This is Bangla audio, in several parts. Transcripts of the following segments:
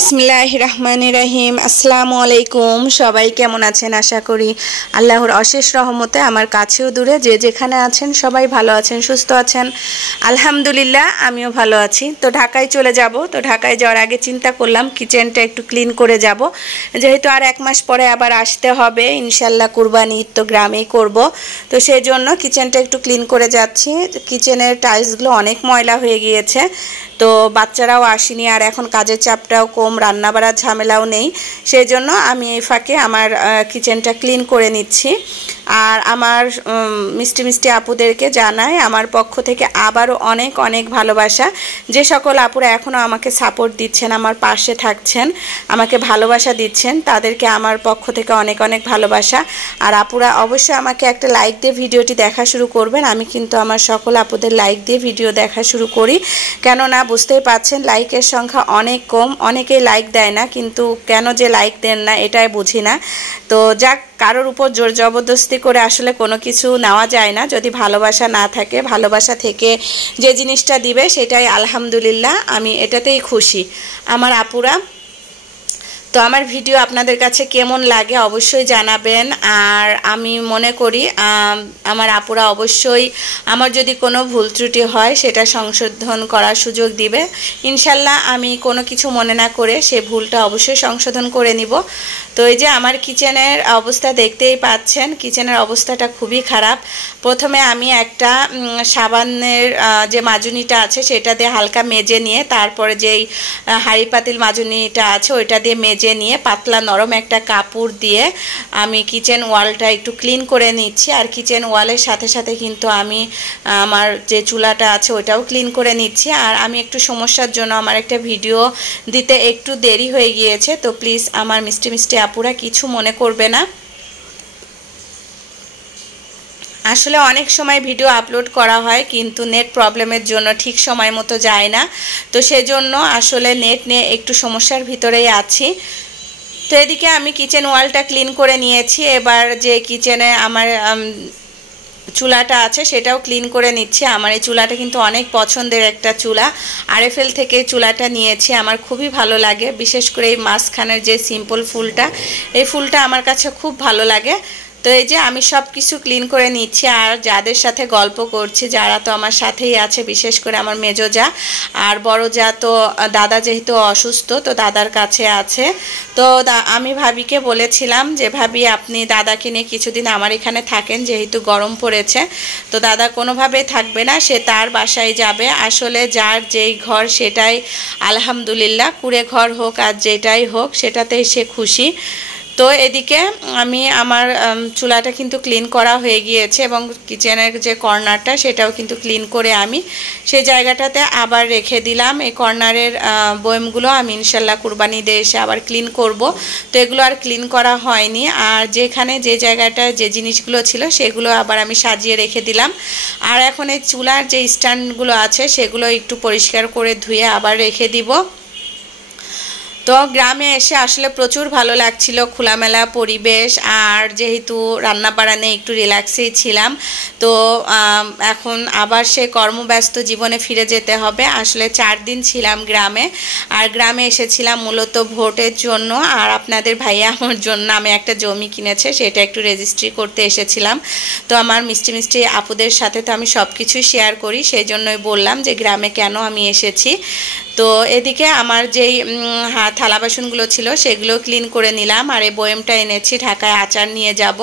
बिस्मिल्लाहिर रहमानिर रहीम अस्सलामु आलैकुम सबाई केमन आছেন आशा करी आल्लाहर अशेष रहमते आमार काछेओ दूरे जे जेखाने आছেন सबाई भालो आছেন सुस्थ आছেন आलহামদুলিল্লাহ आमिओ भालो आछि। तो ढाकाय चले যাব। तो ढाकाय जाओयार आगे चिंता करलाम किचेनटा एकटु क्लिन करे যাব जेहेतु आर एक मास परे आबार आसते होबे इनशाल्लाह कुरबानी ईद तो ग्रामेई करब। तो सेइजोन्नो किचेनटा एकटु क्लिन करे जाচ্ছি। किचेनेर टाइल्सगुलो अनेक मयला हये गिয়েছে। तो बाच्चाराও आसेনি আর এখন কাজের চাপটাও कम रान्ना बाड़ार झामेलाओ नेই सेइजोन्नो आमी এই ফাঁকে আমার কিচেনটা ক্লিন করে নিচ্ছি। আর আমার মিষ্টি মিষ্টি আপুদেরকে জানাই আমার পক্ষ থেকে আবারও অনেক অনেক ভালোবাসা। যে সকল আপুরা এখনো আমাকে সাপোর্ট দিচ্ছেন আমার পাশে থাকছেন আমাকে ভালোবাসা দিচ্ছেন তাদেরকে আমার পক্ষ থেকে অনেক অনেক ভালোবাসা। আর আপুরা অবশ্যই আমাকে একটা লাইক দিয়ে ভিডিওটি দেখা শুরু করবেন। আমি কিন্তু আমার সকল আপুদের লাইক দিয়ে ভিডিও দেখা শুরু করি কেননা বুঝতেই পাচ্ছেন লাইকের সংখ্যা অনেক কম অনেকেই লাইক দেয় না কিন্তু কেন যে লাইক দেন না এটাই বুঝি না। তো যাক কারোর উপর জোর জবরদস্তি করে আসলে কোনো কিছু নেওয়া যায় না। যদি ভালোবাসা না থাকে ভালোবাসা থেকে যে জিনিসটা দিবে সেটাই আলহামদুলিল্লাহ আমি এটাতেই খুশি আমার আপুরা। তো আমার ভিডিও আপনাদের কাছে কেমন লাগে অবশ্যই জানাবেন। আর আমি মনে করি আমার আপুরা অবশ্যই আমার যদি কোনো ভুল ত্রুটি হয় সেটা সংশোধন করার সুযোগ দিবে ইনশাল্লাহ। আমি কোনো কিছু মনে না করে সে ভুলটা অবশ্যই সংশোধন করে নিব। তো এই যে আমার কিচেনের অবস্থা দেখতেই পাচ্ছেন কিচেনের অবস্থাটা খুবই খারাপ। প্রথমে আমি একটা সাবানের যে মাজুনিটা আছে সেটা দিয়ে হালকা মেজে নিয়ে তারপরে যেই হাঁড়ি পাতিল মাজুনিটা আছে ওইটা দিয়ে মেজে নিয়ে পাতলা নরম একটা কাপড় দিয়ে আমি কিচেন ওয়ালটা একটু ক্লিন করে নিচ্ছি। আর কিচেন ওয়ালের সাথে সাথে কিন্তু আমি আমার যে চুলাটা আছে ওটাও ক্লিন করে নিচ্ছি। আর আমি একটু সমস্যার জন্য আমার একটা ভিডিও দিতে একটু দেরি হয়ে গিয়েছে। তো প্লিজ আমার মিষ্টি মিষ্টি আপুরা কিছু মনে করবে না। আসলে অনেক সময় ভিডিও আপলোড করা হয় কিন্তু নেট প্রবলেমের জন্য ঠিক সময় মতো যায় না। তো সেজন্য আসলে নেট নিয়ে একটু সমস্যার ভিতরেই আছি। তো এদিকে আমি কিচেন ওয়ালটা ক্লিন করে নিয়েছি। এবার যে কিচেনে আমার চুলাটা আছে সেটাও ক্লিন করে নিচ্ছি। আমার এই চুলাটা কিন্তু অনেক পছন্দের একটা চুলা আরএফএল থেকে চুলাটা নিয়েছি আমার খুবই ভালো লাগে। বিশেষ করে এই মাঝখানের যে সিম্পল ফুলটা এই ফুলটা আমার কাছে খুব ভালো লাগে। তো এই যে আমি সব কিছু ক্লিন করে নিচ্ছি আর যাদের সাথে গল্প করছি যারা তো আমার সাথেই আছে বিশেষ করে আমার মেজো যা আর বড় যা। তো দাদা যেহেতু অসুস্থ তো দাদার কাছে আছে। তো আমি ভাবিকে বলেছিলাম যে ভাবি আপনি দাদাকে নিয়ে কিছুদিন আমার এখানে থাকেন যেহেতু গরম পড়েছে। তো দাদা কোনোভাবেই থাকবে না সে তার বাসায় যাবে। আসলে যার যেই ঘর সেটাই আলহামদুলিল্লাহ কুড়ে ঘর হোক আর যেটাই হোক সেটাতেই সে খুশি। তো এদিকে আমি আমার চুলাটা কিন্তু ক্লিন করা হয়ে গিয়েছে এবং কিচেনের যে কর্নারটা সেটাও কিন্তু ক্লিন করে আমি সেই জায়গাটাতে আবার রেখে দিলাম। এই কর্নারের বয়মগুলো আমি ইনশাল্লাহ কুরবানি ঈদে এসে আবার ক্লিন করব। তো এগুলো আর ক্লিন করা হয়নি। আর যেখানে যে জায়গাটায় যে জিনিসগুলো ছিল সেগুলো আবার আমি সাজিয়ে রেখে দিলাম। আর এখন এই চুলার যে স্ট্যান্ডগুলো আছে সেগুলো একটু পরিষ্কার করে ধুয়ে আবার রেখে দিব। তো গ্রামে এসে আসলে প্রচুর ভালো লাগছিল খোলামেলা পরিবেশ আর যেহেতু রান্না বাড়ানে একটু রিল্যাক্সেই ছিলাম। তো এখন আবার সেই কর্মব্যস্ত জীবনে ফিরে যেতে হবে। আসলে 4 দিন ছিলাম গ্রামে আর গ্রামে এসেছিলাম মূলত ভোটের জন্য আর আপনাদের ভাইয়া আমার জন্য আমি একটা জমি কিনেছে সেটা একটু রেজিস্ট্রি করতে এসেছিলাম। তো আমার মিষ্টি মিষ্টি আপুদের সাথে তো আমি সব কিছুই শেয়ার করি সেই জন্যই বললাম যে গ্রামে কেন আমি এসেছি। তো এদিকে আমার যেই থালা বাসনগুলো ছিল সেগুলো ক্লিন করে নিলাম। আর এই বয়েমটা এনেছি ঢাকায় আচার নিয়ে যাব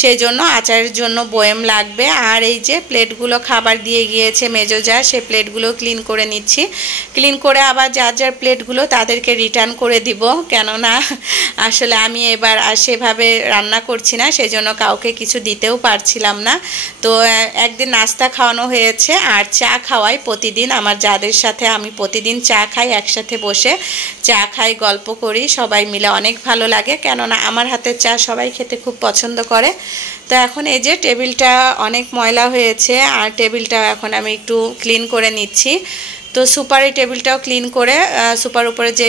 সেই জন্য আচারের জন্য বয়েম লাগবে। আর এই যে প্লেটগুলো খাবার দিয়ে গিয়েছে মেজো যা সে প্লেটগুলো ক্লিন করে নিচ্ছি। ক্লিন করে আবার যার যার প্লেটগুলো তাদেরকে রিটার্ন করে দিব কেননা আসলে আমি এবার আর সেভাবে রান্না করছি না সেজন্য কাউকে কিছু দিতেও পারছিলাম না। তো একদিন নাস্তা খাওয়ানো হয়েছে আর চা খাওয়াই প্রতিদিন আমার যাদের সাথে আমি প্রতিদিন চা খাই একসাথে বসে চা খাই গল্প করি সবাই মিলে অনেক ভালো লাগে কেননা আমার হাতের চা সবাই খেতে খুব পছন্দ করে। তো এখন এই যে টেবিলটা অনেক ময়লা হয়েছে আর টেবিলটা এখন আমি একটু ক্লিন করে নিচ্ছি। তো সুপার এই টেবিলটাও ক্লিন করে সুপার উপরে যে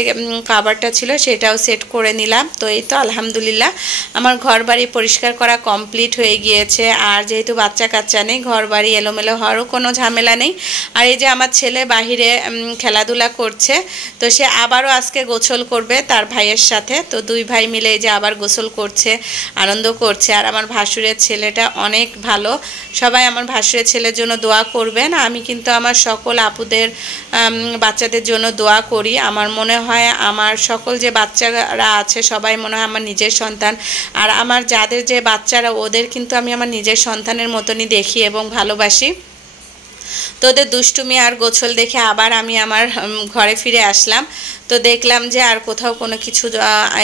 কাভারটা ছিল সেটাও সেট করে নিলাম। তো এই তো আলহামদুলিল্লাহ আমার ঘর বাড়ি পরিষ্কার করা কমপ্লিট হয়ে গিয়েছে। আর যেহেতু বাচ্চা কাচ্চা নেই, ঘর বাড়ি এলোমেলো হওয়ারও কোনো ঝামেলা নেই। আর এই যে আমার ছেলে বাহিরে খেলাধুলা করছে, তো সে আবারও আজকে গোসল করবে তার ভাইয়ের সাথে। তো দুই ভাই মিলে এই যে আবার গোসল করছে, আনন্দ করছে। আর আমার ভাসুরের ছেলেটা অনেক ভালো, সবাই আমার ভাসুরের ছেলের জন্য দোয়া করবেন। আমি কিন্তু আমার সকল আপুদের বাচ্চাদের জন্য দোয়া করি। আমার মনে হয় আমার সকল যে বাচ্চারা আছে সবাই মনে হয় আমার নিজের সন্তান। আর আমার যাদের যে বাচ্চারা ওদের কিন্তু আমি আমার নিজের সন্তানের মতনই দেখি এবং ভালোবাসি। তো ওদের দুষ্টুমি আর গোছল দেখে আবার আমি আমার ঘরে ফিরে আসলাম। তো দেখলাম যে আর কোথাও কোনো কিছু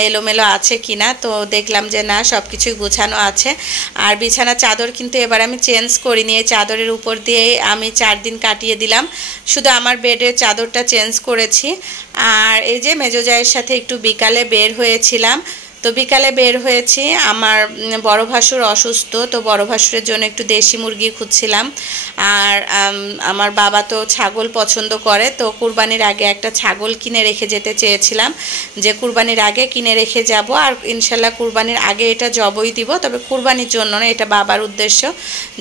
এলোমেলো আছে কি না। তো দেখলাম যে না, সব কিছুই গোছানো আছে। আর বিছানার চাদর কিন্তু এবার আমি চেঞ্জ করিনি, এই চাদরের উপর দিয়েই আমি 4 দিন কাটিয়ে দিলাম। শুধু আমার বেডের চাদরটা চেঞ্জ করেছি। আর এই যে মেজো জায়ের সাথে একটু বিকালে বের হয়েছিলাম। তো বিকালে বের হয়েছি, আমার বড় ভাসুর অসুস্থ, তো বড় ভাসুরের জন্য একটু দেশি মুরগি খুঁজছিলাম। আর আমার বাবা তো ছাগল পছন্দ করে, তো কুরবানির আগে একটা ছাগল কিনে রেখে যেতে চেয়েছিলাম, যে কুরবানির আগে কিনে রেখে যাব। আর ইনশাল্লাহ কুরবানির আগে এটা জবই দিব, তবে কুরবানির জন্য না, এটা বাবার উদ্দেশ্য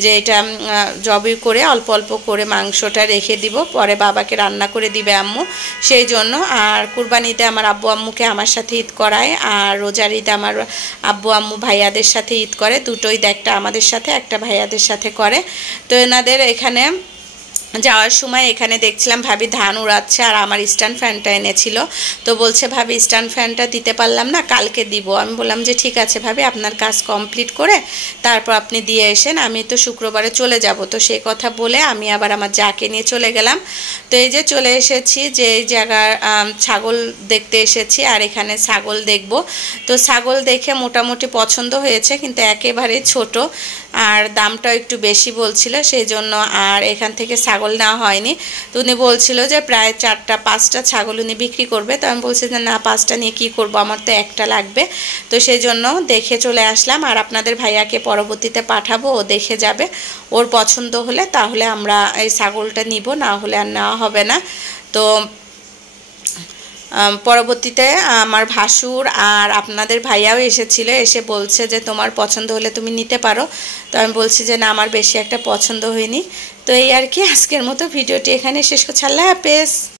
যে এটা জবই করে অল্প অল্প করে মাংসটা রেখে দিব, পরে বাবাকে রান্না করে দিবে আম্মু, সেই জন্য। আর কুরবানিতে আমার আব্বু আম্মুকে আমার সাথে ঈদ করায়, আর রোজার ঈদ আমার আব্বু আম্মু ভাইয়াদের সাথে ঈদ করে, দুটোই একটা আমাদের সাথে একটা ভাইয়াদের সাথে করে। তো এনাদের এখানে যাওয়ার সময় এখানে দেখছিলাম ভাবি ধান উড়াচ্ছে, আর আমার স্ট্যান্ড ফ্যানটা এনেছিল। তো বলছে ভাবি স্ট্যান্ড ফ্যানটা দিতে পারলাম না, কালকে দিব। আমি বললাম যে ঠিক আছে ভাবি, আপনার কাজ কমপ্লিট করে তারপর আপনি দিয়ে এসেন, আমি তো শুক্রবারে চলে যাব। তো সেই কথা বলে আমি আবার আমার যাকে নিয়ে চলে গেলাম। তো এই যে চলে এসেছি, যে এই জায়গার ছাগল দেখতে এসেছি, আর এখানে ছাগল দেখব। তো ছাগল দেখে মোটামুটি পছন্দ হয়েছে, কিন্তু একেবারেই ছোট, আর দামটাও একটু বেশি বলছিল, সেই জন্য আর এখান থেকে ছাগল নেওয়া হয়নি। তো উনি বলছিল যে প্রায় 4-5টা ছাগল উনি বিক্রি করবে। তো আমি বলছি যে না, 5টা নিয়ে কী করবো, আমার তো একটা লাগবে। তো সেই জন্য দেখে চলে আসলাম। আর আপনাদের ভাইয়াকে পরবর্তীতে পাঠাবো, ও দেখে যাবে, ওর পছন্দ হলে তাহলে আমরা এই ছাগলটা নিব, না হলে আর নেওয়া হবে না। তো পরবর্তীতে আমার ভাসুর আর আপনাদের ভাইয়াও এসেছিল, এসে বলছে যে তোমার পছন্দ হলে তুমি নিতে পারো। তো আমি বলছি যে না, আমার বেশি একটা পছন্দ হয়নি। তো এই আর কি, আজকের মতো ভিডিওটি এখানে শেষ করছি। আল্লাহ হাফেজ।